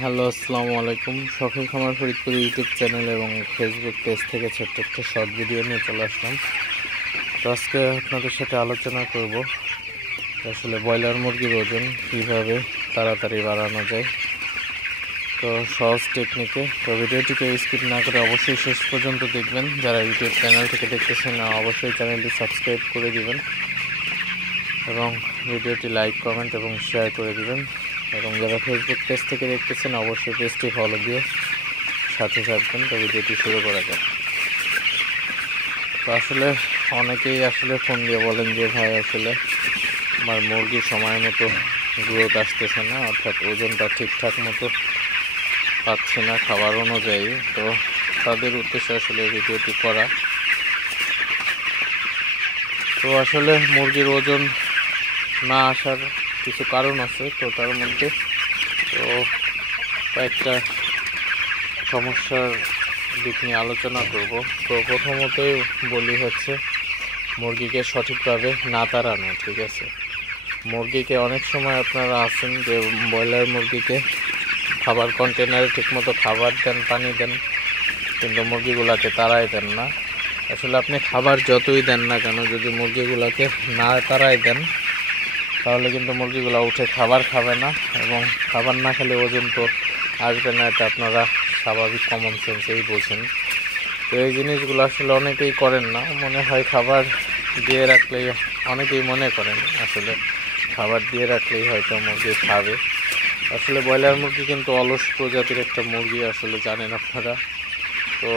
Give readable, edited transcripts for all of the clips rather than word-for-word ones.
Hello, আসসালামু আলাইকুম। শখের খামার ফরিদপুর ইউটিউব চ্যানেল এবং ফেসবুক পেজ থেকে ছোট্ট একটা শর্ট ভিডিও নিয়ে চলে আসলাম। তো আজকে আপনাদের সাথে আলোচনা করব আসলে ব্রয়লার মুরগির ওজন কীভাবে তাড়াতাড়ি বাড়ানো যায়। তো সহজ টেকনিকে। তো ভিডিওটিকে স্কিপ না করে অবশ্যই শেষ পর্যন্ত দেখবেন। যারা ইউটিউব চ্যানেল থেকে দেখতেছেন অবশ্যই চ্যানেলটি সাবস্ক্রাইব করে দিবেন এবং ভিডিওটি লাইক, কমেন্ট এবং শেয়ার করে দিবেন। এবং যারা ফেসবুক পেজ থেকে দেখতেছেন অবশ্যই পেজটি ফলো দিয়ে সাথে থাকবেন। তো ভিডিওটি শুরু করা যাক। তো আসলে অনেকেই ফোন দিয়ে বলেন যে ভাই আসলে আমার মুরগির সময় মতো গ্রোথ আসতেছে না, অর্থাৎ ওজনটা ঠিকঠাক মতো পাচ্ছে না খাবার অনুযায়ী। তো তাদের উদ্দেশ্যে আসলে ভিডিওটি করা। তো আসলে মুরগির ওজন না আসার কিছু কারণ আছে। তো তার মধ্যে তো কয়েকটা সমস্যার দিক নিয়ে আলোচনা করব। তো প্রথমতই বলি হচ্ছে মুরগিকে সঠিকভাবে না তাড়ানো। ঠিক আছে, মুরগিকে অনেক সময় আপনারা আছেন যে ব্রয়লার মুরগিকে খাবার কন্টেনারে ঠিকমতো খাবার দেন, পানি দেন, কিন্তু মুরগিগুলাকে তাড়াই দেন না। আসলে আপনি খাবার যতই দেন না কেন, যদি মুরগিগুলাকে না তাড়াই দেন তাহলে কিন্তু মুরগিগুলো উঠে খাবার খাবে না, এবং খাবার না খেলে ওজন তো আসবে না। এটা আপনারা স্বাভাবিক কমন সেন্সেই বোঝেন। তো এই জিনিসগুলো আসলে অনেকেই করেন না, মনে হয় খাবার দিয়ে রাখলেই, অনেকেই মনে করেন আসলে খাবার দিয়ে রাখলেই হয়তো মুরগি খাবে। আসলে ব্রয়লার মুরগি কিন্তু অলস প্রজাতির একটা মুরগি, আসলে জানেন আপনারা। তো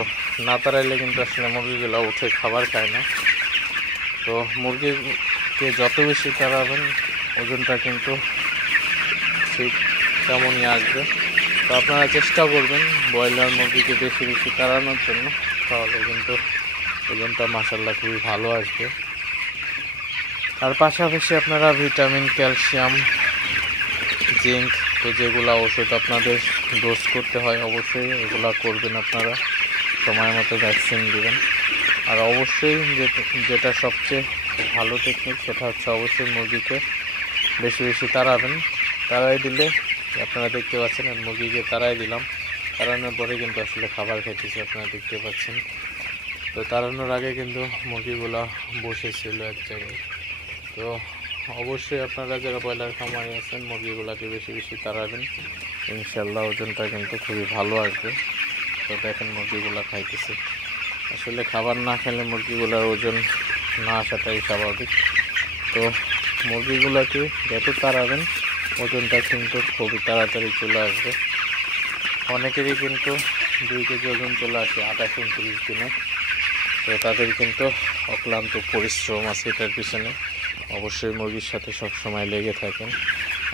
না তাড়াইলে কিন্তু আসলে মুরগিগুলো উঠে খাবার খায় না। তো মুরগিকে যত বেশি তাড়াবেন ওজনটা কিন্তু ঠিক তেমনই আসবে। তো আপনারা চেষ্টা করবেন ব্রয়লার মুরগিকে বেশি বেশি তাড়ানোর জন্য, তাহলে কিন্তু ওজনটা মাশাআল্লাহ খুবই ভালো আসবে। আর পাশাপাশি আপনারা ভিটামিন, ক্যালসিয়াম, জিঙ্ক, তো যেগুলো ওষুধ আপনাদের ডোজ করতে হয় অবশ্যই এগুলো করবেন। আপনারা সময় মতো ভ্যাকসিন দেবেন। আর অবশ্যই যেটা সবচেয়ে ভালো টেকনিক সেটা হচ্ছে অবশ্যই মুরগিকে বেশি বেশি তাড়াবেন। তাড়াই দিলে আপনারা দেখতে পাচ্ছেন, মুরগিকে তাড়াই দিলাম, তাড়ানোর পরে কিন্তু আসলে খাবার খাইতেছে, আপনারা দেখতে পাচ্ছেন। তো তাড়ানোর আগে কিন্তু মুরগিগুলো বসেছিল এক জায়গায়। তো অবশ্যই আপনারা যারা ব্রয়লার খামারে আছেন মুরগিগুলোকে বেশি বেশি তাড়াবেন, ইনশাল্লাহ ওজনটা কিন্তু খুবই ভালো আসবে। তো দেখেন মুরগিগুলো খাইতেছে। আসলে খাবার না খেলে মুরগিগুলোর ওজন না আসাটাই স্বাভাবিক। তো মুরগিগুলোকে যত তাড়াবেন ওজনটা কিন্তু খুবই তাড়াতাড়ি চলে আসবে। অনেকেরই কিন্তু 2 কেজি ওজন চলে আসে 28-29 দিনে। তো তাদের কিন্তু অক্লান্ত পরিশ্রম আছে এটার পিছনে। অবশ্যই মুরগির সাথে সব সময় লেগে থাকেন,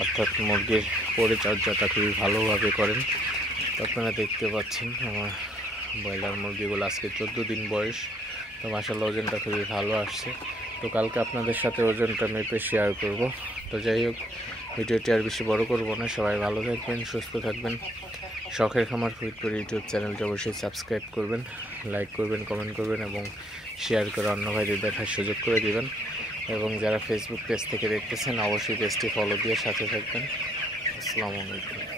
অর্থাৎ মুরগির পরিচর্যাটা খুবই ভালোভাবে করেন। তো আপনারা দেখতে পাচ্ছেন আমার ব্রয়লার মুরগিগুলো আজকে 14 দিন বয়স। তো মাশাআল্লাহ ওজনটা খুবই ভালো আসছে। তো কালকে আপনাদের সাথে ওজনটা মেপে শেয়ার করব। তো যাই হোক, ভিডিওটি আর বেশি বড় করব না। সবাই ভালো থাকবেন, সুস্থ থাকবেন। শখের খামার ফরিদপুর ইউটিউব চ্যানেলটি অবশ্যই সাবস্ক্রাইব করবেন, লাইক করবেন, কমেন্ট করবেন এবং শেয়ার করে অন্য ভাইদের দেখার সুযোগ করে দিবেন। এবং যারা ফেসবুক পেজ থেকে দেখতেছেন অবশ্যই পেজটি ফলো দিয়ে সাথে থাকবেন। আসসালামু আলাইকুম।